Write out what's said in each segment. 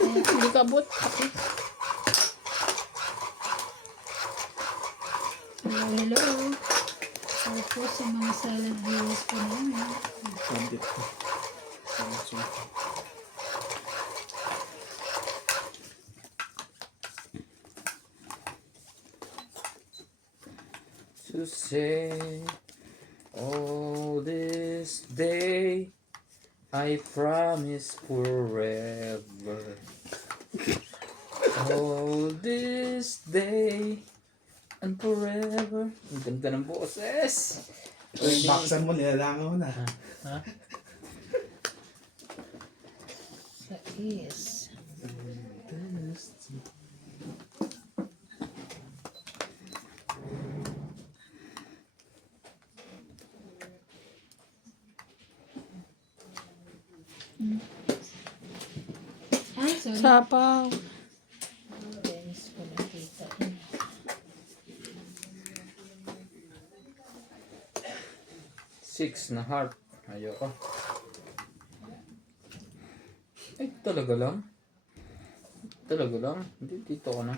Hindi ka abot. Hello. Opo sa mga salad viewers po namin. Pandit ko. Samsung. To say all this day I promise forever. All this day and forever. Ang ganda ng boses. Baksan mo, nilalangaw na. Ha? Sa is. Ay, sorry. Sapaw. Dennis ko nakita. Six na heart. Ayoko. Ay, talaga lang? Talaga lang? Hindi, dito ko na.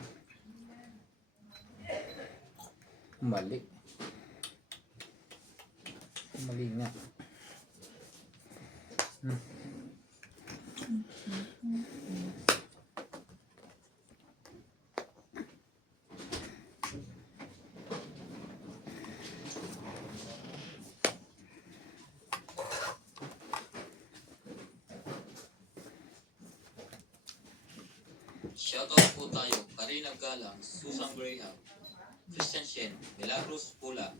Mali. Mali nga. Shoutout po tayo, Karina Galang, Susan Graham, Christian Shen, Milagros Pula,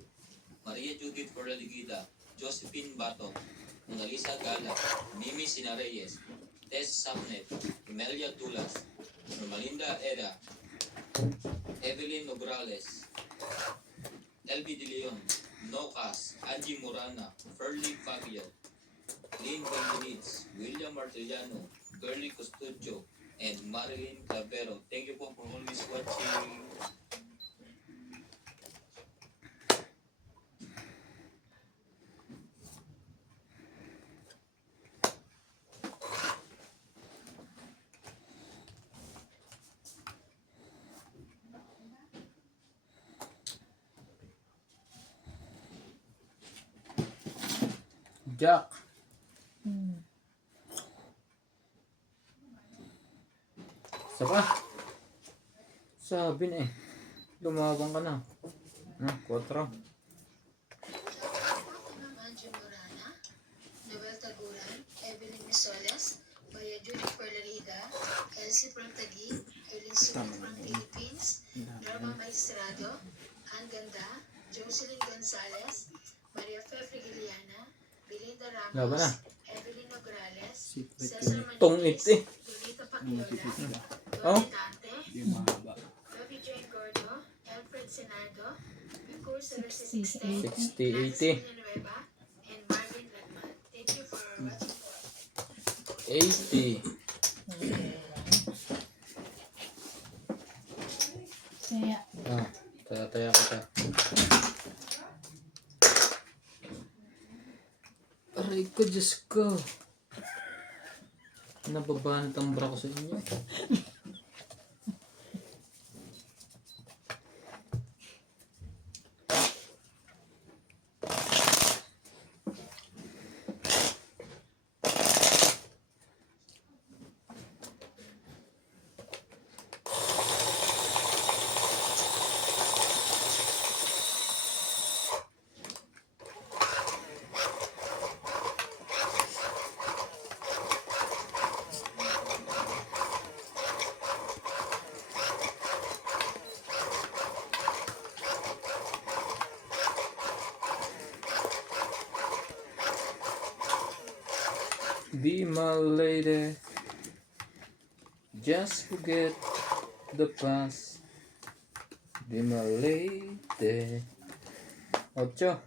Maria Judith Corraligida, Josephine Bato, Monalisa Gala, Mimi Sinareyes, Tess Samnet, Imelia Tulas, Normalinda Eda, Evelyn Nograles, LB De Leon, Nocas, Angie Morana, Ferlie Fabio, Lynn Benjamins, William Martellano, Bernie Custudio, and Marilyn Clavero. Thank you po for always watching. Jack. Isa pa. Sabi na eh. Lumabang ka na. 4. Angie Morana, Noel Taguran, Evelyn Misolas, Maria Judith Perlarida, Elsie Prantagi, Eileen Sumit from Philippines, Norma Maestrado, Ann Ganda, Jocelyn Gonzalez, Maria Fe Frigiliana, Belinda Laban na. Ramos, Evelyn Nograles, Secret Cesar yun. Tungit Maniguez, eh. Lolita Ang Paciola, matipid ka. Oh. Donnie Dante, Hindi mahaba. Bobby Jane Gordo, Alfred Senado, Picur 60, 6060, 60, 80. Villanueva, and Marvin Lagman. Thank you for watching. 80. Kaya, Taya kita. Aray ko, Diyos ko. Nababanat ang bra ko sa inyo. Be my lady. Just forget the past. Be my lady. 8.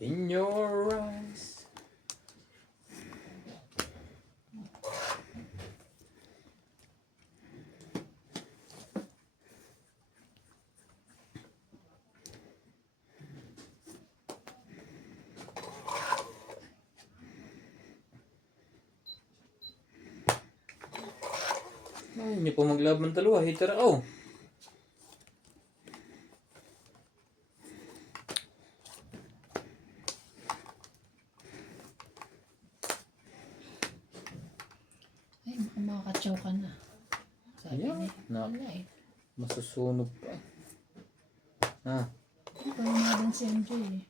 In your eyes. Ay, hindi po maglaban dalawa. Hater ako. Ay, baka makakatsaw ka na. Sabi Ayan, niya. na. Wala eh. Masusunog pa. Ha? Ikaw na din si MJ eh.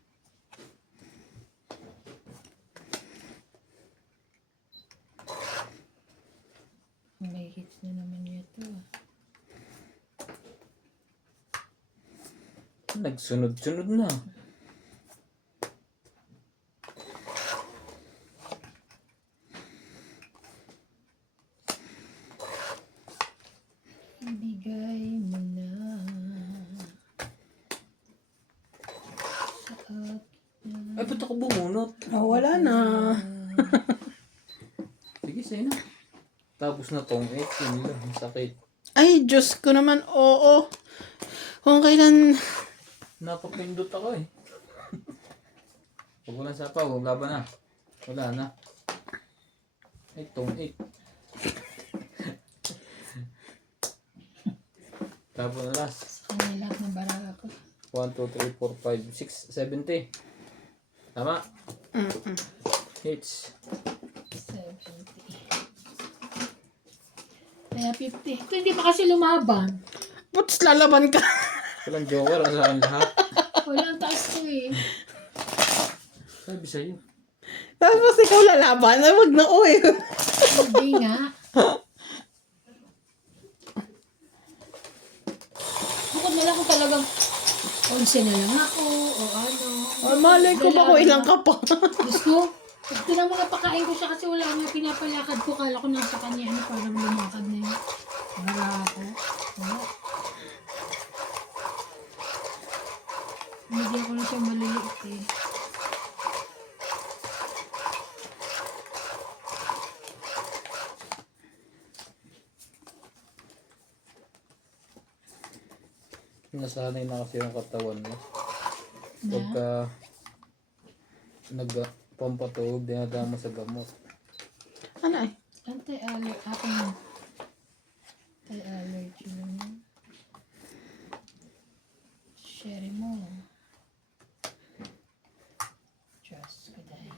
May hits na naman ito ah. Nagsunod-sunod na. Ibigay mo na sa akin. Ay, ba't ako bumunot? Oh, wala na. Sige, sa'yo na. Tapos na tong 18 lang. Sakit. Ay, Diyos ko naman, oo. Kung kailan... Napapindot ako eh. Pag walang sapaw, laban na. Wala na. Ay, tong 8. Tapos na last. Sa kanya lahat ng barala ko. 1, 2, 3, 4, 5, 6, 70. Tama. Hits. 70. Kaya 50. Ito hindi pa kasi lumaban. Putz, lalaban ka. Walang joker sa akin lahat. Walang taas ko eh. Sabi sa'yo. Tapos ikaw lalaban. Ay, wag na, oy. Hindi nga. Bukod na lang kung talagang 11 na lang ako o ano. Ay, malay ko ba kung ilang ka pa. Diyos ko, pag tinang mga pakain ko siya kasi wala nga pinapalakad ko. Kala ko nasa kanya ano parang lumakad na yun. Wala ako. Wala. Binigyan ko na siya maliliit eh. Nasanay na kasi yung katawan mo. Na? Pagka nagpampatulog, dinadama sa gamot. Ano ay? Anti-allergy. Ako na. Anti-allergy naman. Share mo. Just good day.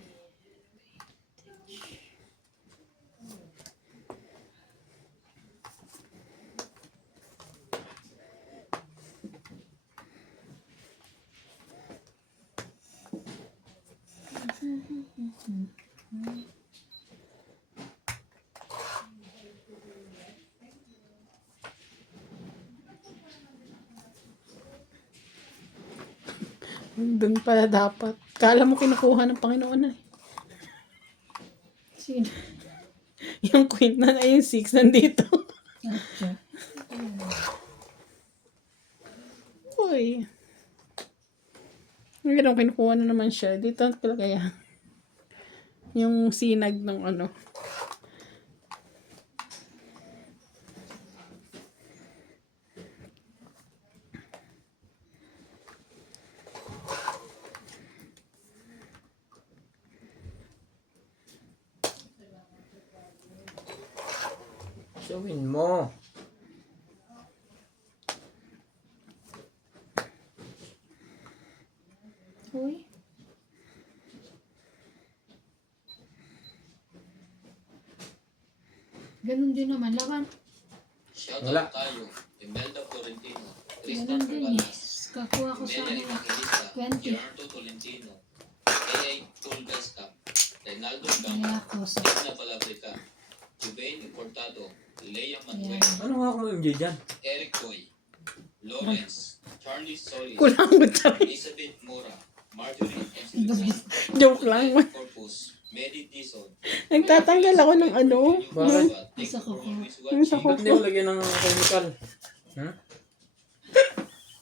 Doon pala dapat. Kala mo kinukuha ng Panginoon eh. Sino? Yung queen na na yung 6 nandito. Atcha. Uy. Ang ganun, kinukuha na naman siya. Dito pala kaya. Yung sinag ng ano. Showin mo. Uy. Ganun din naman. Laban. Shoutout Wala. tayo. Imelda Florentino, Tristan Ganun din eh. Regalas, Kakuha ko sa Melia ano. Evangelista, 20. Gerardo Tolentino, A.A. Tulgasca, Reynaldo Kaya Gama, ako sa... Edna Palabrica, Juvain Importado, Lea Manuel, Ayan. Ano nga ako MJ dyan? Eric Boy, Lawrence, Charlie Solis, Kulang mo tayo. Elizabeth Mora, Marjorie Enriquez, Joke lang. Corpus, Medi Dizon, Nagtatanggal ako ng ano. Bakit? Isa ko ko. Yung sa Ba't hindi mo lagyan ng chemical? Hmm?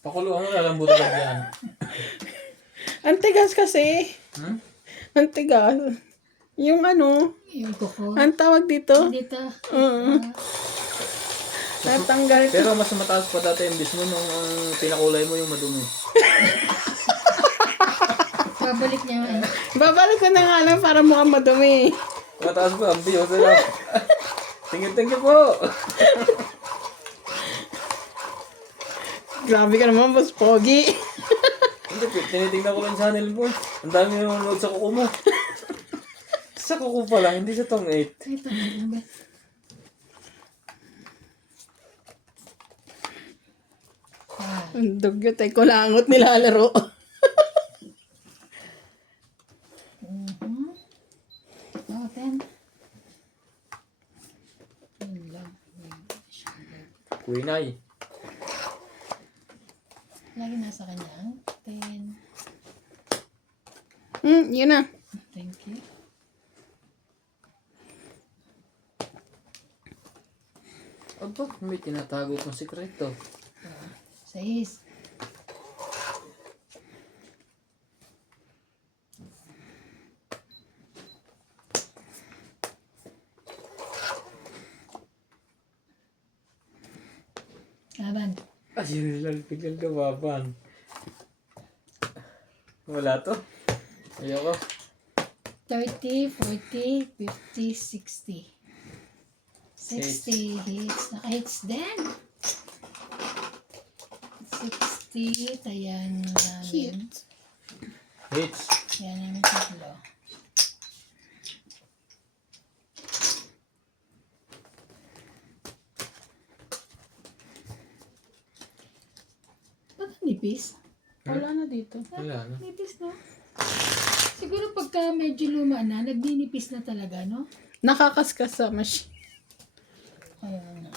Pakuluan mo, lalambutan lang yan. Ang tigas kasi. Hmm? Ang tigas. Yung ano, Yung kuko. ang tawag dito? Dito. Oo. Natanggal. Pero mas mataas pa dati imbis mo nung ang pinakulay mo yung madumi. Babalik niya nga. Babalik ko na nga lang para mukhang madumi. Mataas pa, ang biyo. Tingin po. Grabe ka naman, Boss Pogi. Hindi, tinitingnan ko lang yung channel mo. Ang dami yung nanonood sa kuko mo. Sa kuko pa lang, hindi sa tong 8. Ito, ano ba? Ang dugyot ay kulangot nilalaro. Oh, 10. Yun lang. Kuinay. Lagi nasa kanya. 10. Yun na. Thank you. Aba, may tinatago kong sikreto. 6. Laban. Ayun lang, biglang lumaban. Wala to. Ayoko. 30, 40, 50, 60. 60 hits. Naka-hits din. 60. Tayan namin. Hits. Tayan namin tatlo. Ba't ang nipis? Wala na dito. Wala na. Nipis na. Siguro pagka medyo luma na, nagninipis na talaga, no? Nakakaskas sa machine. Kaya nga.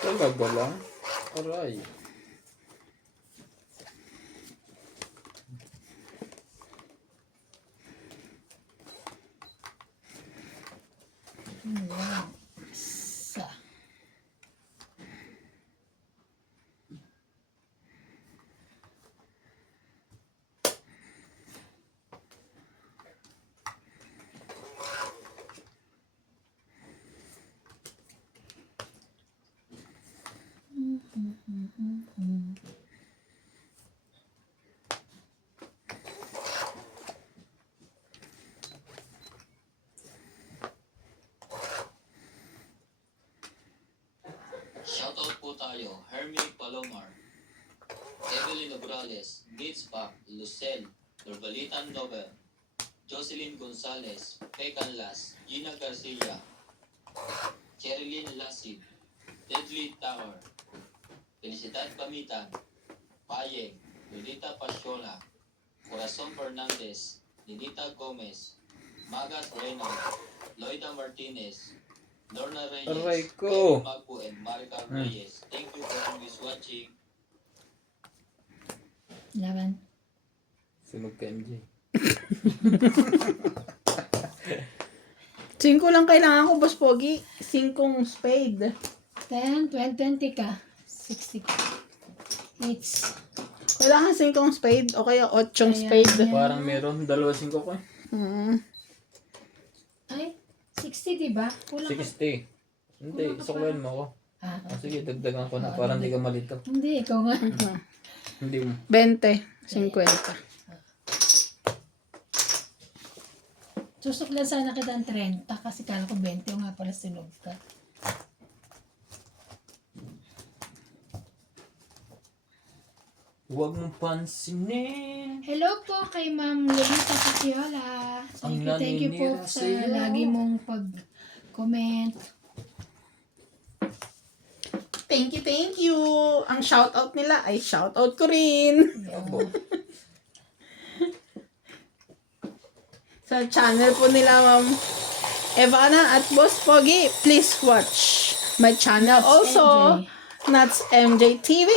Talaga lang. Aray. Wow. Isa. Shoutout po tayo, Hermie Palomar, Evelyn Nograles, Gates Pac, Lucel, Norbalitan Nobel, Jocelyn Gonzalez, Pecan Las, Gina Garcia, Cherilyn Lasib, Deadly Tower, Felicidad Pamitan, Payeng, Lolita Pasiola, Corazon Fernandez, Ninita Gomez, Magas Reynolds, Loida Martinez, Lorna Reyes, Aray ko. Kevin Magpo, and Maricar Reyes. Thank you for always watching. Laban. Sunog ka, MJ. 5 lang kailangan ko, Boss Pogi. 5 spade. 10, 20, 20 ka. 60 ka. Hits. Kailangan 5 spade o kaya 8 spade. Parang meron. 2-5 ko eh. Ay, 60 diba? Kulang ka. 60. Hindi, isuklayan mo ako. Ah, Sige, dagdagan ko na para hindi ka malito. hindi, ikaw nga. Hindi mo. 20. 50. Susuklan sana kita ng 30 kasi kala ko 20 o nga pala sinog ka. Huwag mong pansinin. Hello po kay Ma'am Lolita Paciola. Ang Thank you po naninira sa sa'yo. lagi mong pag-comment. Thank you. Ang shoutout nila ay shoutout ko rin. Abo. sa channel po nila Ma'am Evana at Boss Pogi. Please watch my channel also. Nuts MJ TV.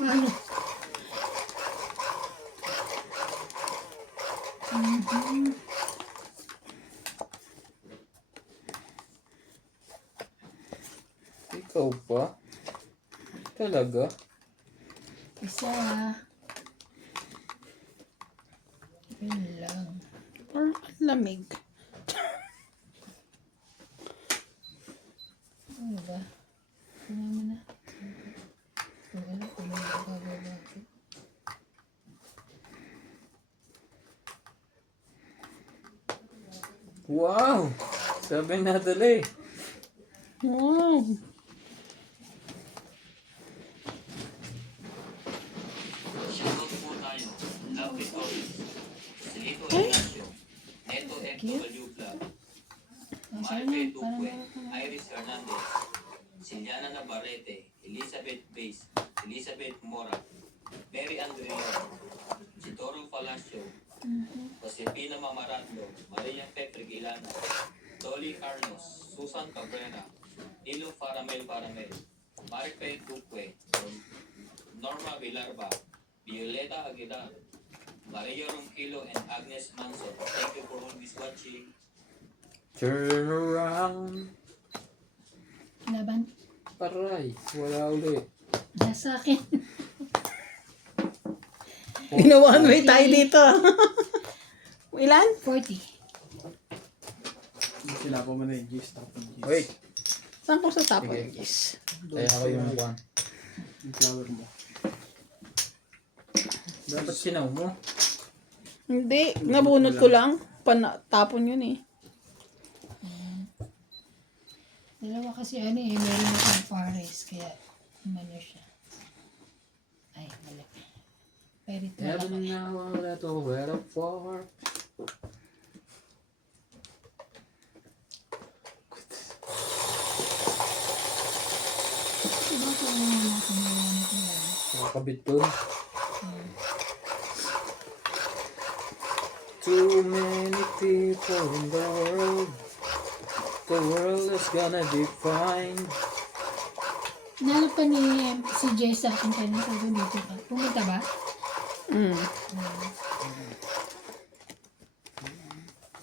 Ano? Ikaw pa? Talaga? Isa. Yun lang. Or lamig. Ano ba? Ano mo na? Wala ko na nakababa ko. Wow! Sabi nadali. Wow. Shoutout po tayo. Love Recordings. Silito Ignacio. Neto FW Club. Marfe Duque. Iris Hernandez. Siliana Navarrete. Elizabeth Bass. Elizabeth Mora. Mary Andrea. Chitoro Palacio. Josefina Mamaratlo. Maria Petre Gilana. Dolly Carlos. Susan Cabrera. Nilo Faramel Faramel. Marfe Duque. Norma Villarba. Violeta Aguilar. Maria Ronquillo and Agnes Manson. Thank you for always watching. Turn around. Laban. Aray, wala ulit. Nasa akin. Ginawa way tayo dito. Ilan? 40. Sila ko man yung G's. Tapos yung G's. Wait, Saan ko sa top Sige. guys? kaya ako yung one. Yung flower mo. Dapat sinaw mo. Hindi, nabunot ko lang. Tapon yun eh. Dalawa kasi ano eh, meron akong pares, kaya umano siya. Ay, wala. Pero ito wala. Heaven now, wala to, where up for. Diba ito ang mga natin lang. Nakakabit dun. Too many people in the world. The world is gonna be fine. Nalap pa ni si Jay sa akin kanina, sabi dito ka. Pumunta ba? Mm.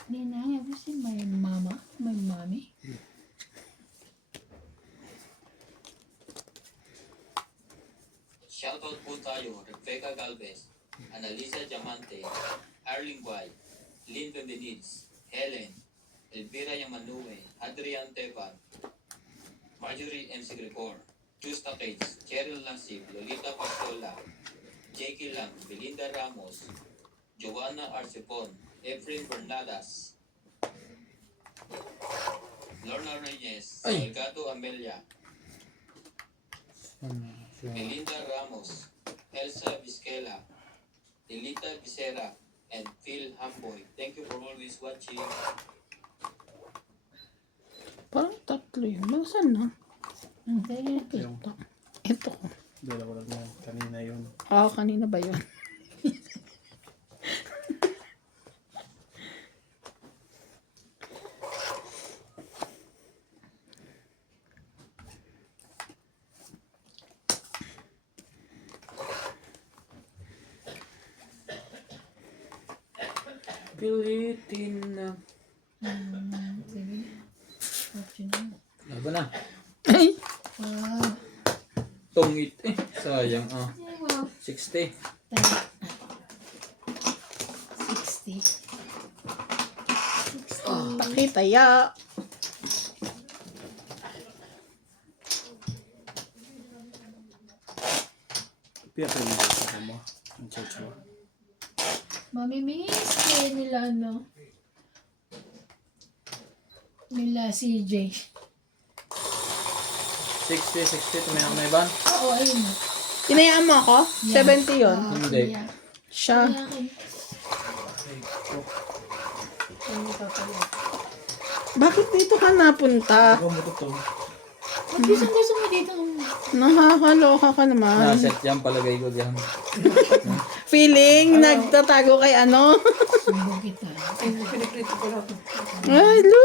Hindi na, kasi may mama, may mami. Shoutout po tayo, Rebecca Galvez, Analisa Diamante, Arling Guay, Lynn Benitez, Helen, Elvira Yamanue, Adrian Tepan, Marjorie MC Gregor, Justa Cates, Cheryl Lasib, Lolita Pastola, Jackie Lang, Belinda Ramos, Joanna Arcepon, Efren Bernadas, Lorna Reyes, Ay. Delgado Amelia, Melinda Ramos, Elsa Vizquela, Elita Vicera, and Phil Hamboy. Thank you for always watching. Parang tatlo yun. Nasaan na? Hindi. Yung Ito. dalawa lang yan. Kanina yun. Kanina ba yun? Pilitin na. Sige. Option na. Laban na. Ay! Wow. Tungit eh. Sayang ah. Ay, wow. 60. 60. Pakitaya. Pia pa yung sa mo. Ang church mo. Mamimiss kayo nila, no? Nila CJ. 60. Tumaya ako na iban. Oo, ayun. Tinayaan mo ako? 70 yun. Hindi. Yeah. Siya. Kaya akin. Ano pa pala? Bakit dito ka napunta? Ikaw mo to. At least ang gusto mo dito. Nakakaloka ka naman. Naset yan, palagay ko diyan. Feeling, nagtatago kay ano. Sumbong kita. Ay, lo.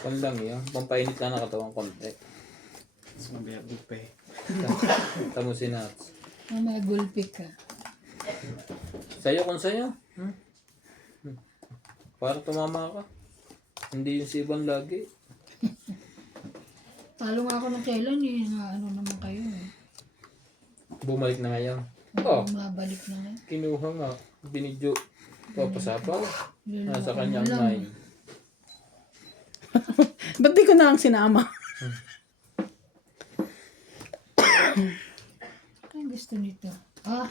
Pan lang yan. Pampainit lang ng katawan konti. Mas mabaya bupe. Tamo si Nats. Mamaya gulpik ka. Sa'yo kung sa'yo. Para tumama ka. Hindi yung si Ivan lagi. Talo nga ako ng kailan eh. Ano naman kayo eh. Bumalik na ngayon. Oh, Mabalik na nga. kinuha nga. Binidyo. Papasapaw. Luloko Nasa mo kanyang lang. mind. Ba't di ko na ang sinama? Ang gusto nito. Ah.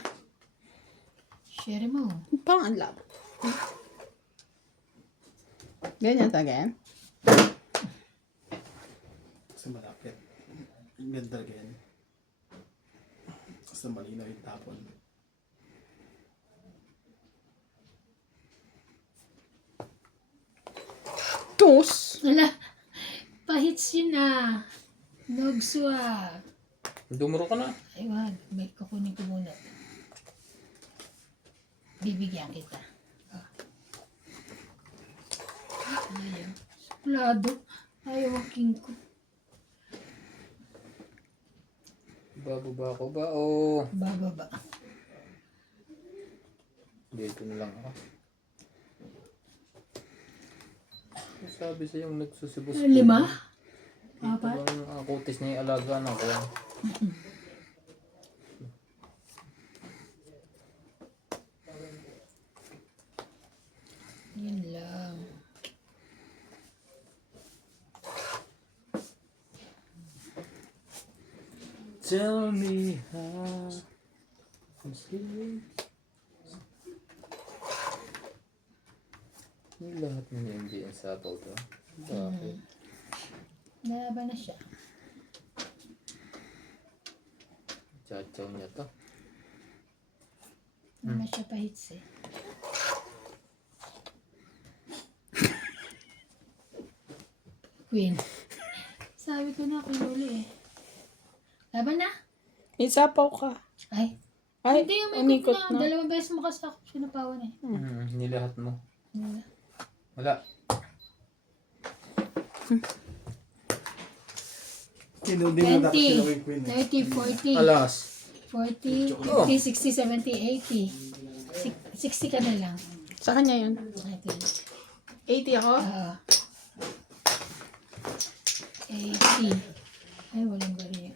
Share mo. Parang ang labo. Ganyan again. Kasi malapit. Ang ganda again. Kasi malinaw yung tapon. Tos. Wala. Pahits yun ah. Nogswa. Dumuro ka na. Ay wag. May kukunin ko muna. Bibigyan kita. Ah. Ayaw. Suplado. Ayaw ang king ko. Bababa ko ba? O Bababa. dito na lang ako. Sabi sa yung nagsusibos. 5? Apat? Ang kutis niya yung alaga ng ko. Yun lang. Tell me how I'm sleeping. Yung lahat ng hindi ang sabaw to. Bakit? Nalaban na siya. Chachaw niya to. Hindi na siya pahits eh. Queen. Sabi ko na kay Luli eh. Laban na? Isapaw ka. Ay. Ay, Hindi, may unikot ikot na. na. Dalawang beses mo kasi ako sinapawan eh. Nilahat mo. Wala. Wala. Tinudin mo dapat 20, sila kay Queen. 30, 40, Alas. 40, Oh. 50, 60, 70, 80. 60 ka na lang. Sa kanya yun. Ito. 80 ako? 80. Ay, walang gari.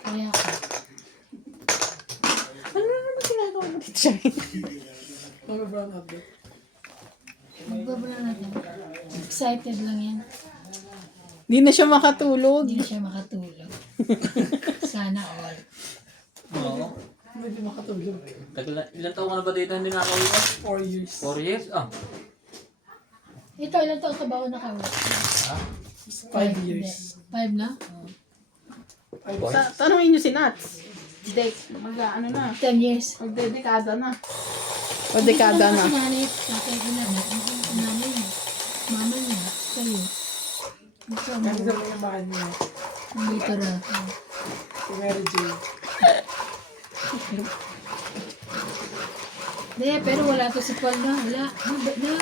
Kaya ako. Ano na naman ginagawa mo dito siya? Mag-brown out ba? Magbabala natin. Excited lang yan. Hindi na siya makatulog. Hindi na siya makatulog. Sana all. Oo. Hindi makatulog. Tagal na, ilan taon ka na ba dito hindi nakauwi? 4 years. 4 years? Ah. Ito, ilang taon ka ba ako nakawala? 5 years. 5 na? Tanungin niyo si Nats. Ano na. 10 years. Magdedekada na. O dekada na. Kasi nanay, tatay ko na, nanay niya, mama niya, kayo. Ito mo, Kasi sa mga mahal niya. nandito na. Si Mary Jane. Hindi, pero wala to si Paul na. Wala.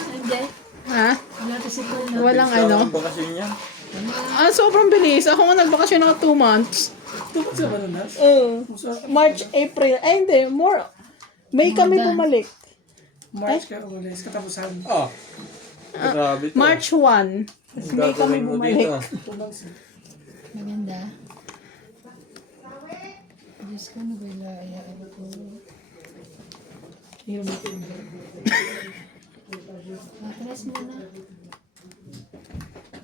Hindi. Ha? Wala to si Paul na. Walang Bilis ano. ang bakasyon niya. Sobrang bilis. Ako nga nagbakasyon ako 2 months. Tupad sa Bananas? March, April. Ay, hindi. May kami than. bumalik. March ka umalis. Katapusan. Ah. Grabe to. March 1. May kami Gagawin mo bumalik. dito. 2 months. Maganda. Diyos ko, nabilaya ako. Matras muna.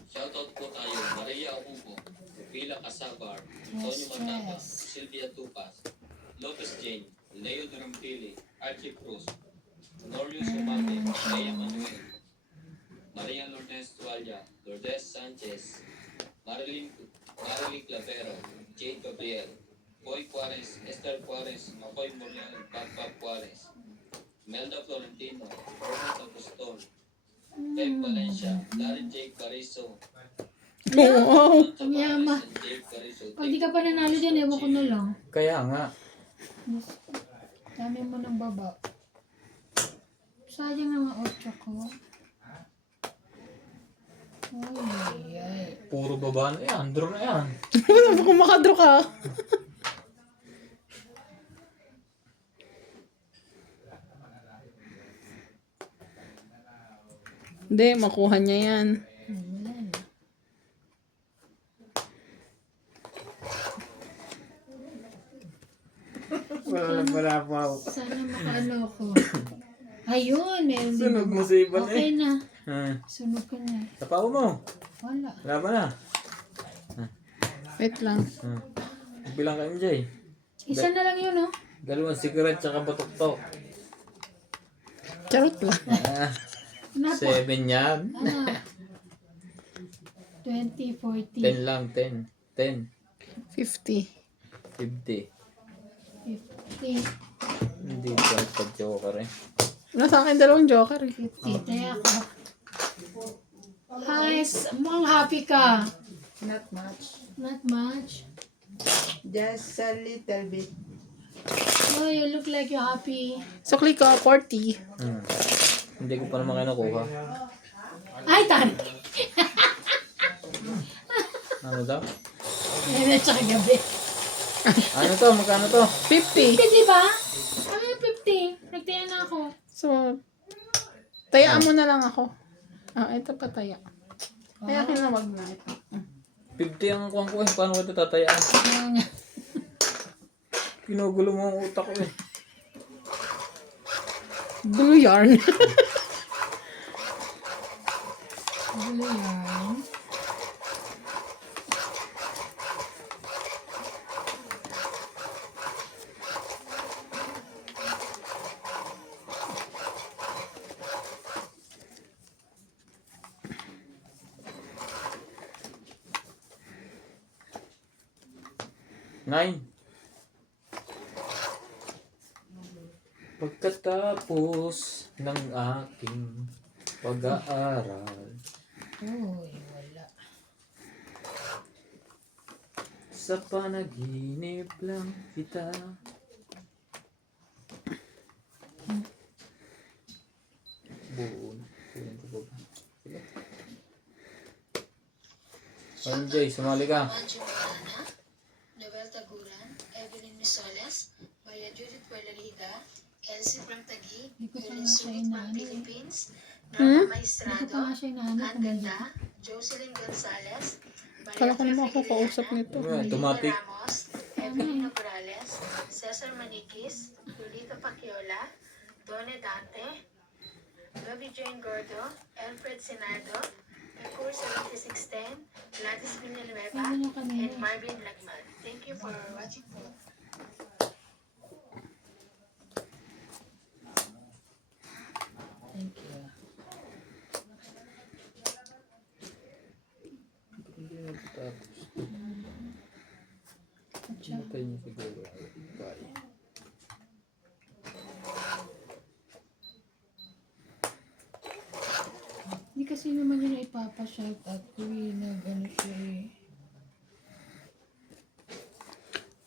Shoutout po tayo, Maria Ocupo, Vila Casabar, Tonyo Matata, Sylvia Tupas, Lopez Jane, Leo Durampili, Archie Cruz, Norio Sumate, Lea Manuel, Maria Lourdes Tualia, Lourdes Sanchez, Marilyn Clavero, Jade Gabriel, Boy Juarez, Esther Juarez, Makoy Muriel, Papa Juarez, Melda Florentino, Roberto Apostol, Pep Valencia, Darren Jake Carizo, Wow. Yama. Pag di ka pa nanalo dyan, ewan ko na lang. Kaya nga. Dami mo ng baba. Sayang naman 8 ko. Ay. Puro baba na yan. Draw na yan. Wala kung makadraw ka. Hindi, makuha niya yan. Wala na. Wala pa ako. Sana makaano ko. Ayun, meron din. Sunog mo sa iba na Okay eh. na. Hmm. Sunog ka na. Tapaw mo. Wala. Laban na. Wait lang. Hmm. Bilang ka MJ. Isa na lang yun, oh. 2 cigarette tsaka batok-tok. Charot lang. Ah, Napo. 7 yan. Ano? 20, 40, 10 lang, 10. 10. 50. 50. 50, Hindi ka pag-joker eh. Wala sa akin 2 joker eh. 50. Kaya ako. Hi, mukhang happy ka. Not much. Not much. Just a little bit. Oh, you look like you're happy. So, click ko, 40. Hmm. Hindi ko pa naman kayo nakuha. Ay, tari. Ano daw? Ngayon na tsaka gabi. Ano to? Magkano to? 50. 50, di ba? Ano yung 50? Nagtaya na ako. So, tayaan mo na lang ako. Ah, ito pa taya. Kaya kinawag na ito. 50 ang kuwang ko eh. Paano ko ito tatayaan? Kaya nga. Pinugulo mo ang utak ko eh. Blue yarn. Gulo yan. Nine. Pagkatapos ng aking pag-aaral Uy, wala. sa panaginip lang kita. Buon. Kunin ko ba? Sige. Anjay, sumali ka. Juan Giovanna, Noel Taguran, Evelyn Misoles, Maria Judith Puerlarida, Elsie Prangtagi, Hindi ko pa Eunice nga siya Sumit inaano eh. Philippines, Norma Hindi ko Maestrado, pa nga siya inaano Ann kung Ganda, Jocelyn Gonzalez, Kala ko naman ako kausap nito. Automatic. Ramos, Evelyn Nograles, Cesar Maniquis, Lolita Paciola, Done Dante, Gabi Jane Gordo, Alfred Senado, Pecur 7610, Gladys Villanueva, Ano yung kanina? and Marvin Lagman. Thank you for watching po. Thank you. Hindi na tapos. Atcha. Patay niyo siguro. Kaya. Hindi kasi naman yun na ipapashout out ko eh. Nag-ano siya eh.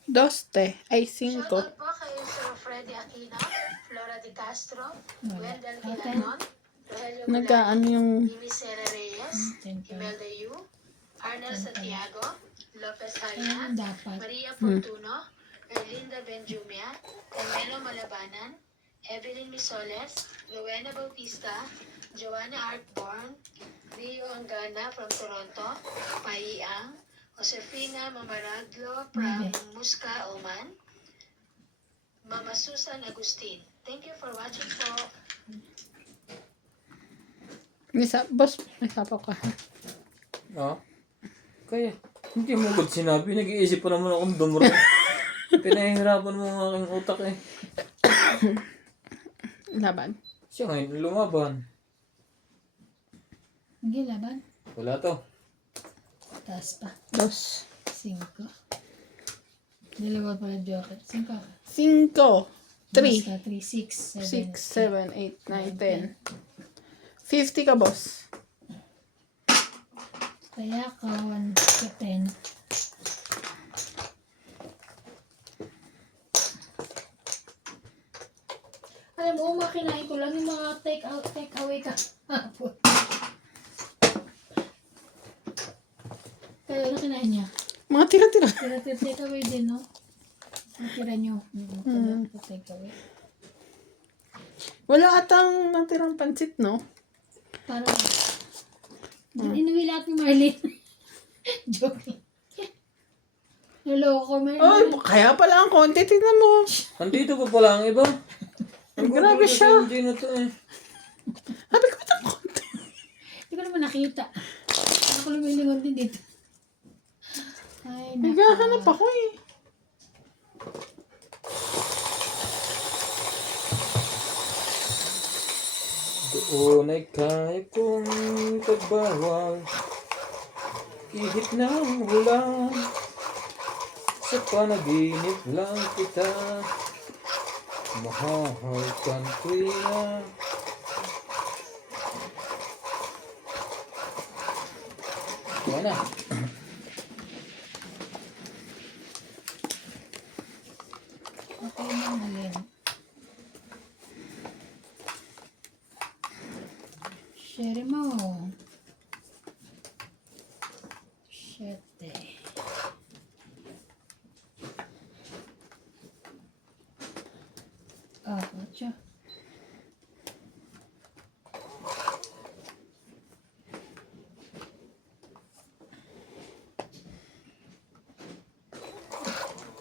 Doste. Ay, 5. Shoutout po kay Sir Freddy Aquino, Flora de Castro, Wendell Villanon, Rogelio Nag-ano yung... Mimi Sera Reyes, Imelda Yu, Arnel Santiago, Lopez Kaya Haya, dapat. Maria Fortuno, Erlinda Benjumia, Carmelo Malabanan, Evelyn Misoles, Rowena Bautista, Joanna Artborn, Rio Angana from Toronto, Pai Ang, Josefina Mamaraglo from Musca, Oman, Mama Susan Agustin. Thank you for watching po. Boss, may sapaw ka. Ah? Kaya. Hindi mo agad sinabi. Nag-iisip pa naman akong dumuro. Pinahihirapan mo ang aking utak eh. Laban. Siya ngayon lumaban. Hindi laban. Wala to. Taas pa. 2. 5. Dalawa pala joker. 5 ka. 5. 3. Basta 3, 6, 7. 6, 7, 8, 9, 10. 50 ka, boss. Kaya ka 1 to 10. Alam mo, makinain ko lang yung mga take away ka hapon. Kaya ano kinain niya? Mga tira-tira. Take away din, no? Natira niyo. Take away. Wala atang natirang pansit, no? Parang, inuwi lahat ni Marlene. Joke lang. Naloko ko, Ay, Marlene. kaya pala ang konti. Tignan mo. Nandito pa pala ang iba. Ang Grabe gugulo siya. sa MJ na to eh. Sabi ko, ba't ang konti? Hindi ko naman nakita. Ako lumilingon din dito. Ay, Naghahanap ako eh. Doon ay kaya kong pagbawal. Ihit ng ulan. Sa panaginip lang kita. Mahal country na. Wala. Okay na, Malin. Share mo. Siyete. Ah, 8.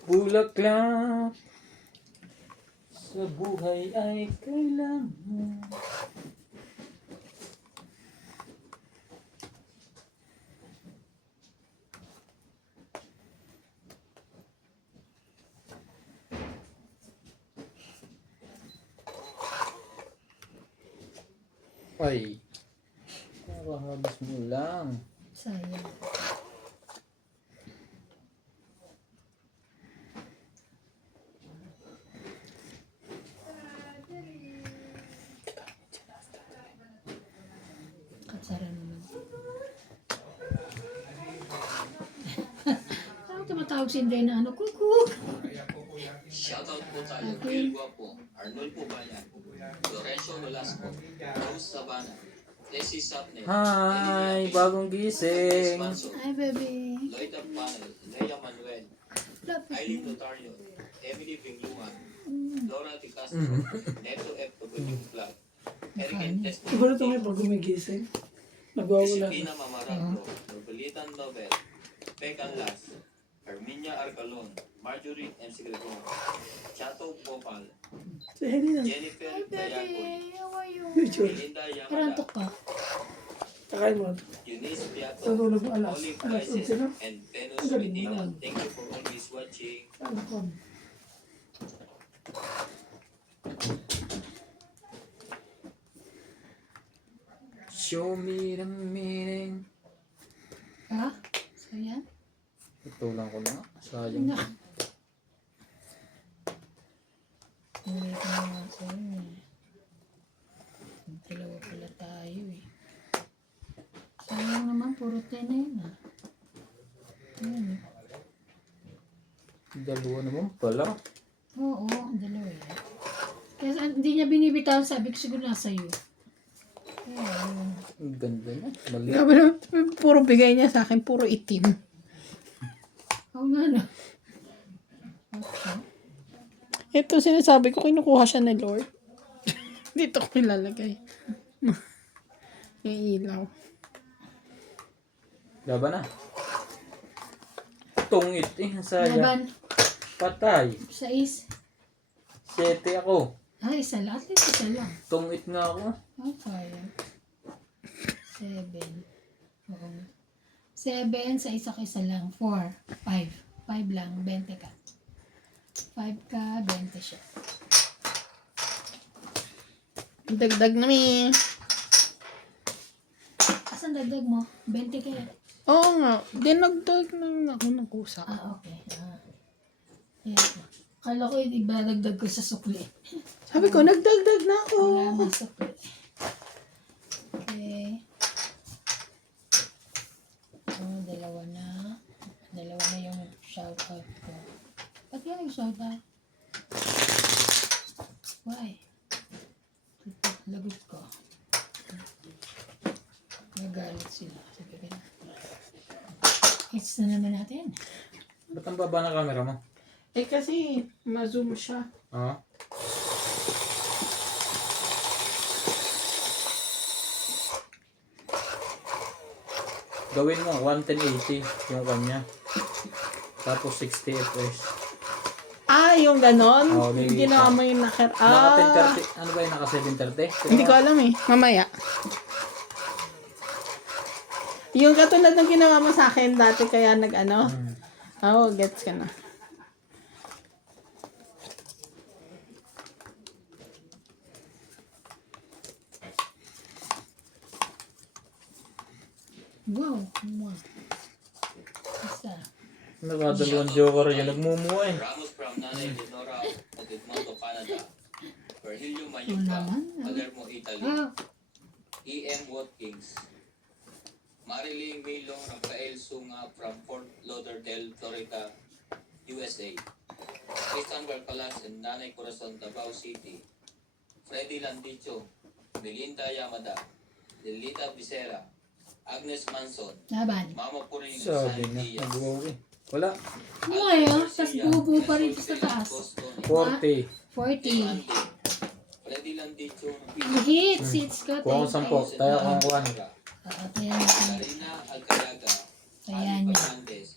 Bulaklak sa buhay ay kailangan. Ay, kakahabis mo lang. Sayang. Katsara naman. Ano tumatawag si Inday na ano? Kukuk! Shoutout po tayo kay Guapo, Arnold Pubayan, Lorenzo Velasco, Rose Sabana, Leslie Sapne, Hi, bagong gising. Hi, baby. Lloyd Panel, Lea Manuel, Love you. Eileen Notario, Emily Pinglungan, Laura Di Castro, Neto F. W. Vlog, Eric Entes, Siguro ito may pag gumigising. Nagwawala na. Josefina Mamaragro, Nobelitan Nobel, Pecan Las, Herminia Arcalon, Marjorie M. Sigregon, Chato Popal, Si Helena. Jennifer Dayacoy, Baby, how are you? Melinda Karantok Yamada, ka. Takay mo. Eunice Piato, Tulog mo Olive alas Prices, 11 na. and Venus Ang galing Medina. naman. Thank you for always watching. Ano ko? Show me the meaning. Ha? So, yan? Ito lang ko na. Sayang. Na. Hindi ko na nga sa'yo eh. Dalawa pala tayo eh. Sayang naman, puro 10 na yun ah. Ayan eh. Dalawa naman pala. Oo, dalawa eh. Kaya hindi niya binibitaw, sabi ko siguro nasa iyo. Ayan. Ang ganda na. Mali. Grabe naman. Puro bigay niya sa akin. Puro itim. Oo nga no. Okay. Ito sinasabi ko, kinukuha siya ni Lord. Dito ko ilalagay. Yung ilaw. Laban na. Tungit eh. Sayang. Laban, Patay. 6. 7 ako. Ah, isa lang. At least isa lang. Tungit nga ako. Okay. 7. Oo nga. 7 sa isa lang. 4. 5. 5 lang. 20 ka. 5 ka, 20 siya. Dagdag na mi. Asan dagdag mo? 20 ka yan. Oo nga. Dinagdag na ako ng kusa. Ah, okay. Yeah. Kala ko yung iba dagdag ko sa sukli. Sabi ko, nagdagdag na ako. Wala mang sukli. Okay. Dalawa na yung shoutout ko. Ba't yan yung shoutout? Why? Lagot ko. Nagalit sila. Sabi ko na. It's na naman natin. Ba't ang baba ng camera mo? Eh kasi, ma-zoom siya. Ah? Gawin mo 11080 yung kanya. Tapos 60 fps. Ah, yung ganon? Oo, may Yung ginawa mo yung Naka Ah, 1030. Ano ba yung naka 730? hindi ko alam eh. Mamaya. Yung katulad ng ginawa mo sa akin dati kaya nag-ano. Oo, gets ka na. Wow. Isa. Nakadalawang joker yun. Nagmumuha eh. Ramos from Nanay Lenora of Edmonton, Canada. Virgilio Ito Mayuca, naman. Palermo, Italy. Ah, E.M. Watkins. Marilyn Milong Rafael Sunga from Fort Lauderdale, Florida, USA. Tristan Barcalas and Nanay Corazon, Davao City. Freddy Landicho, Melinda Yamada, Lilita Vicera, Agnes Manson, laban. Mama Puring Sabi San na. Diaz. Nag-wow eh. Wala. Ano ngayon? Tapos bubuo pa rin sa taas. 40. 40. Freddy Landicho, Hits ko. Kuha ko 10. Tayo kung kuha. Kaya natin. Karina Alcaraga, Ayan Ali niya. Fernandez,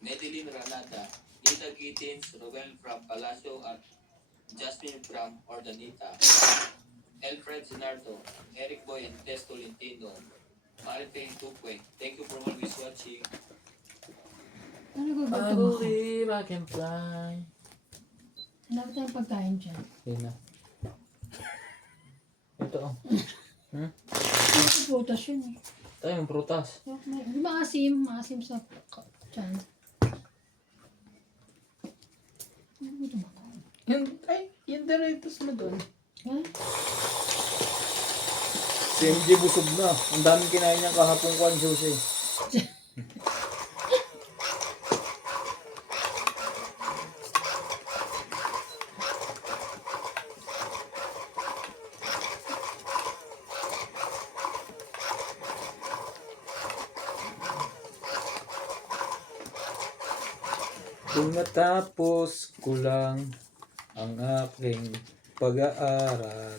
Madeline Ranada, Nita Gittins, Roel from Palacio at Jasmine from Ordanita, Alfred Sinardo, Eric Boy and Tess Tolentino, Maripay Tuque. Thank you for always watching. Ano ba ba I ito mo? believe I can fly. Ano ba tayong pagkain dyan? Yun na. Ito oh. Ano sa prutas yun eh? Tayo yung prutas. Di ba asim? Maasim sa dyan. Ano ba ito mo? Yung Doritos mo dun. Ha? Si MJ busog na. Ang daming kinain niyang kahapong kwan, Jose. Kung natapos ko lang ang aking pag-aaral.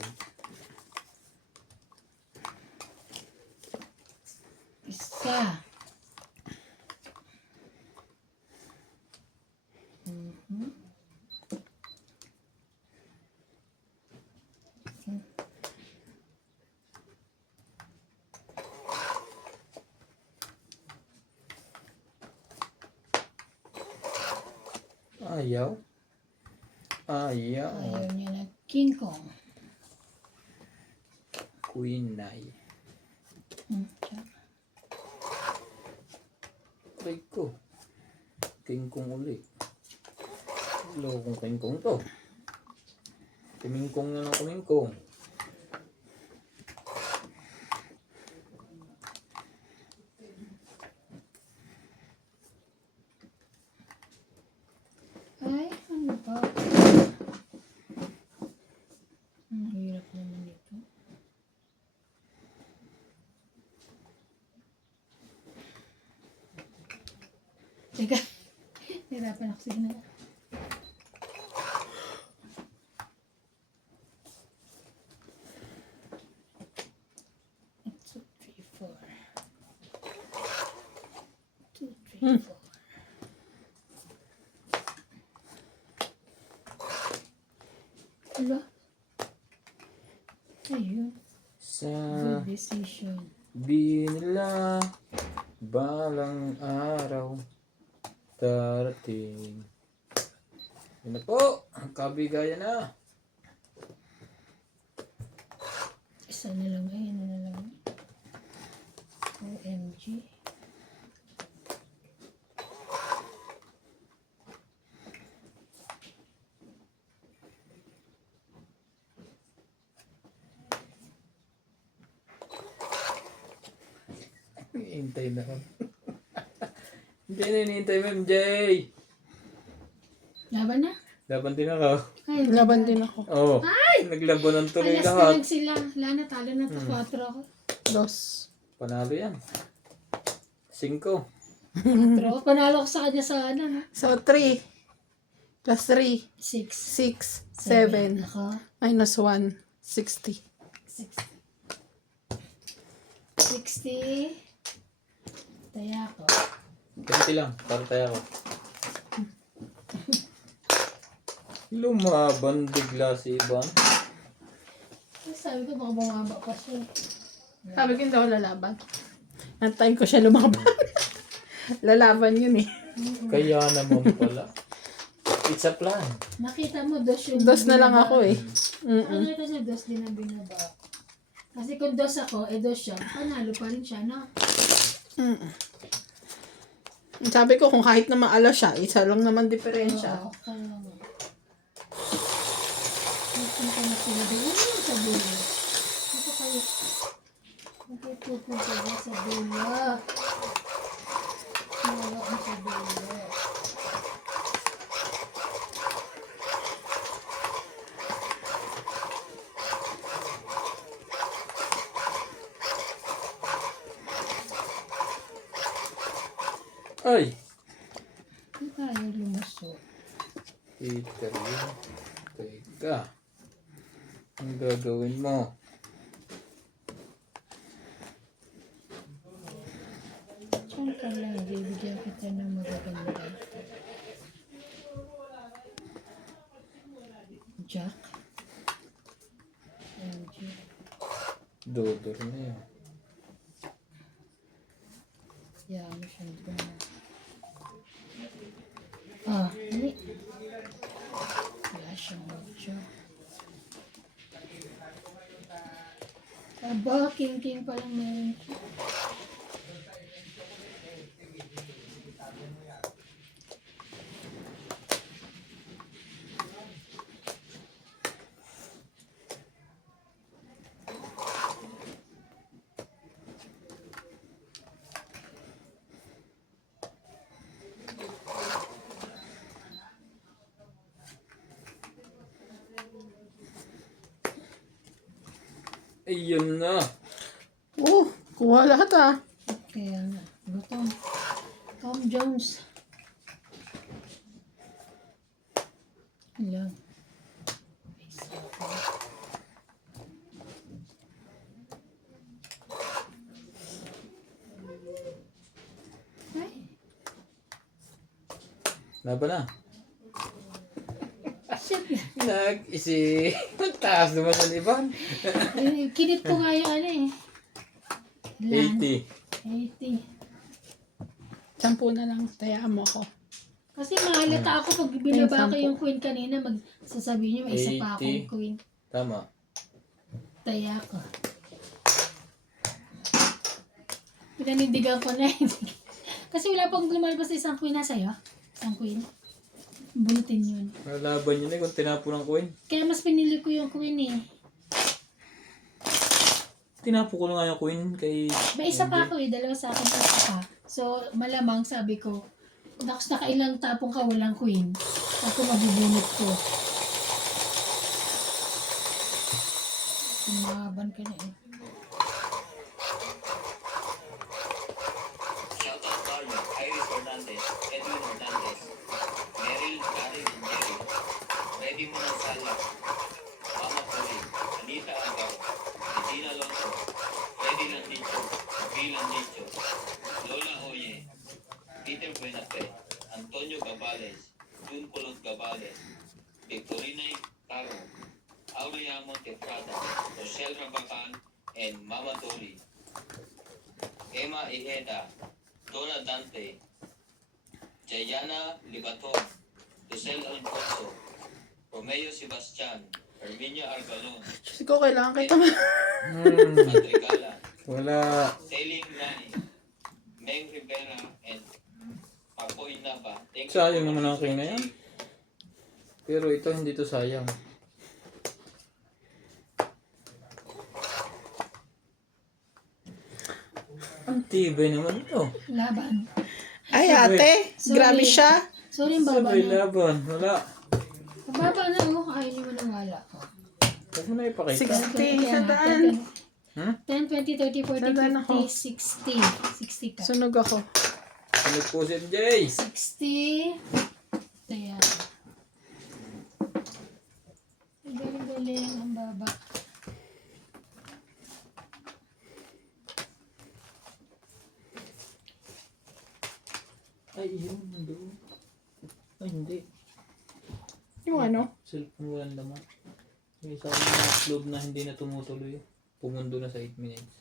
Isa. Mhm. Ayaw. Ayaw. Ayaw niya na King Kong. Queen Nai. Tiyan. Aray ko. King Kong ulit. Lokong King Kong to. Kumingkong na ng kumingkong. Ay, ano ba? Ang hirap naman ito. Teka, hirapan ako sige na. Two, three, four. 2, 3, 4. Diba? Ayun. Sa Good decision. binila balang araw darating. Yun na po. Ang kabigayan na. Isa na lang. Ay, ano na lang. OMG. Hintay na. Hindi na hinihintay mo, MJ. Laban na? Laban din ako. Ay, Laban din ako. Oo. Naglaban ng tuloy alas na lahat. lang sila. Wala na, talo na to. 4 ako. Dos. Panalo yan. 5. 4. Panalo ko sa kanya sa ano, no? So, 3 plus 3, 6. 6, 7, Ako. minus 1, 60. 60. 60. Taya ko. 20 lang. Para tayo ako. Lumaban bigla si Ivan. Sabi ko baka bumaba pa siya. Sabi ko hindi ako lalaban. Antayin ko siya lumaban. Lalaban yun eh. Kaya naman pala. It's a plan. Nakita mo, dos yung Dos na lang binaba. ako eh. Nakita siya, dos din ang binaba. Kasi kung dos ako, dos siya, panalo pa rin siya, no? Sabi ko kung kahit na maalo siya, isa lang naman diferensya. Oo, kaya nga. Pupunta na sila doon. Ano sa dulo? Ito kayo. Okay, pupunta na sa dulo. Wala ko sa dulo. Ay! Hindi tayo lumusok. Peter yun. Teka. Ang gagawin mo? Diyan ka lang, bibigyan kita ng magaganda. Jack. Ayan, Jack. Dodor na yun. Yan mo siya doon. Ah, hindi. Wala siyang medyo. Aba, king-king pa lang meron siya. Ayun na. Kuha lahat ah. Kaya nga, gutom. Tom Jones. Hello. Ay, Laban na. shit. Nag-isi. Taas naman sa Ivan. Kinit ko nga yung ano eh. Lan. 80. 80. 10 na lang. Tayaan mo ako. Kasi mahalata ako pag binaba ko Sampu. yung queen kanina, magsasabihin niyo may isa pa akong 80. queen. Tama. Taya ko. Pinanindigan ko na yun. Kasi wala pang lumalabas na isang queen na sa'yo. Isang queen. Bunutin yun. Nalaban yun eh kung tinapo ng coin. Kaya mas pinili ko yung queen eh. Tinapo ko na nga yung coin kay... May isa pa ako eh. Dalawa sa akin pa isa pa. So malamang sabi ko, nakailang tapong ka walang queen. Ako mabubunot ko. Umaban ka na eh. Shoutout Mario, Iris Hernandez, Edwin Hernandez, Meryl, Karen, and Jerry. Ready mo ng salak. Mama Poli, Anita Alvaro, Regina Alonso, Freddy Landicho, Bill Landicho, Lola Oye, Peter Buenafe, Antonio Gabales, Jun Colot Gabales, Victorina Caro, Aurea Montefrada, Rochelle Rabacan, and Mama Tori. Emma Ejeda, Dora Dante, Jayana Libaton, Lucel Alfonso, Romeo Sebastian, Herminia Argalon, Diyos ko, kailangan kita. Patrigala, Wala. Sailing Nani, Meng Rivera, and Papoy Naba. Thank you Sayang for naman ang king na yan. watching. Pero ito hindi to sayang. Ang tibay naman ito. Laban. Ay, ate. Sorry. Grabe siya. Sorry, ang baba Sabay na. laban. Wala. Ang baba na, oh. Ayaw niyo maniwala. Huwag mo na ipakita. 60 sa daan. 10, 20, 30, 40, Sandaan ako. 50, 60. 60 ka. Sunog ako. Salit po si MJ. 60. Ayan. Ang galing-galing. Ang baba. Ay, yun. Doon. Ay, hindi. Yung ano? Cellphone walang laman. May isa akong na-upload na hindi na tumutuloy. Pumundo na sa 8 minutes.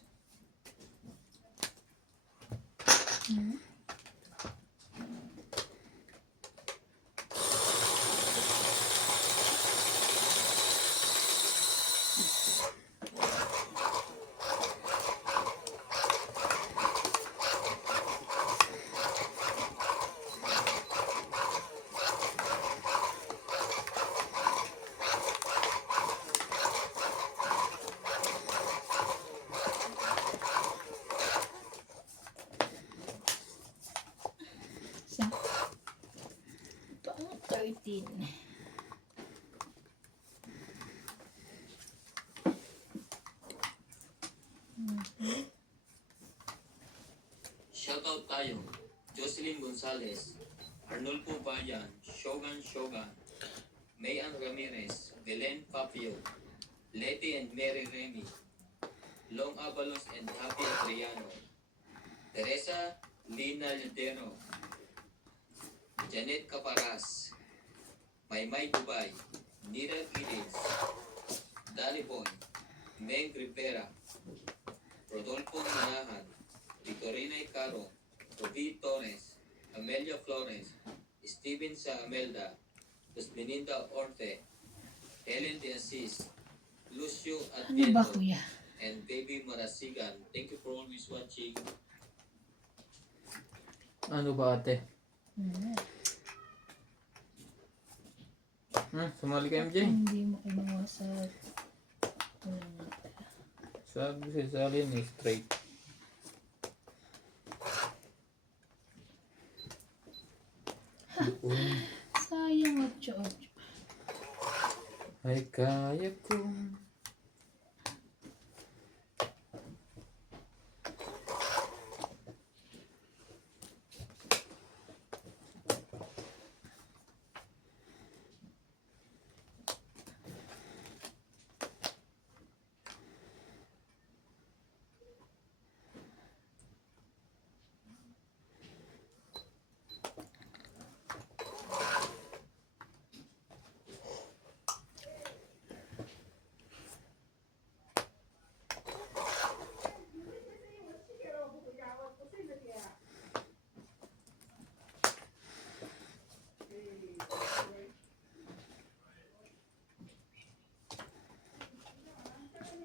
Sa 13. Shoutout tayo. Jocelyn Gonzalez, Arnulfo Bayan, Shogan, Mayan Ramirez, Belen Papio, Leti and Mary Remy, Long Avalos and Happy Adriano, Teresa Lina Ladero, Janet Caparas, Maymay Dubai, Nira Giles, Danny Boy, Meg Rivera, Rodolfo Manahan, Victorina Icaro, Rovi Torres, Amelia Flores, Steven Saamelda, Lusmininda Orte, Helen De Assis, Lucio Ano ba, Atiendo, kuya? and Baby Marasigan. Thank you for always watching. Ano ba ate? Sumali ka MJ? Hindi mo kinuha sa... Wala na. Sabi si Salin eh, straight. Sayang 8-8. Ay kaya kong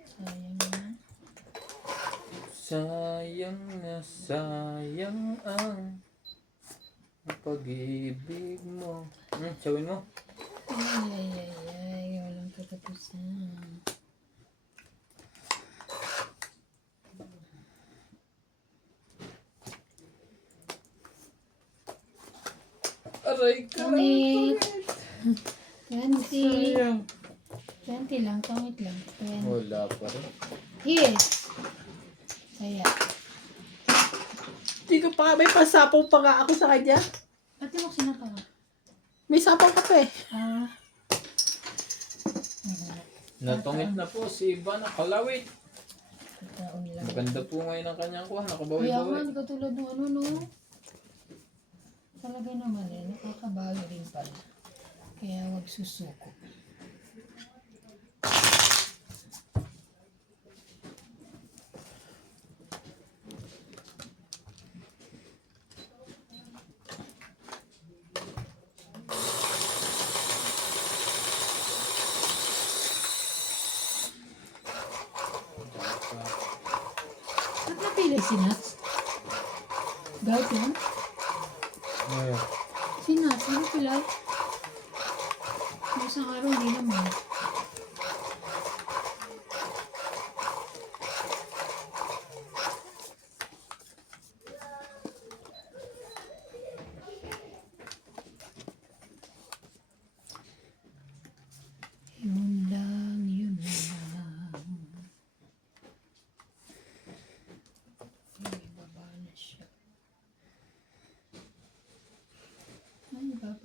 Sayang na. sayang na sayang ang pag-ibig mo. Sawin mo. Ay. Walang katapusan. Aray ka. Tangit. 20. Sayang. 20 lang. Tangit lang. 20. Wala pa rin. Yes. Kaya. Hindi ko pa, may pasapaw pa nga ako sa kanya. Ate mo sinaka. May sapaw ka pa eh. Ah. Natungit na po si Ivan na kalawit. Taon lang. Maganda po ngayon ang kanyang kuha. Kaya nga, Nakabawi-bawi. hindi katulad ng ano, no? Talaga naman eh, nakakabawi rin pala. Kaya wag susuko. Ba't napili si Nats? Bright yan? Ngayon. Si Nats, ano pilay? Yung isang araw, hindi naman.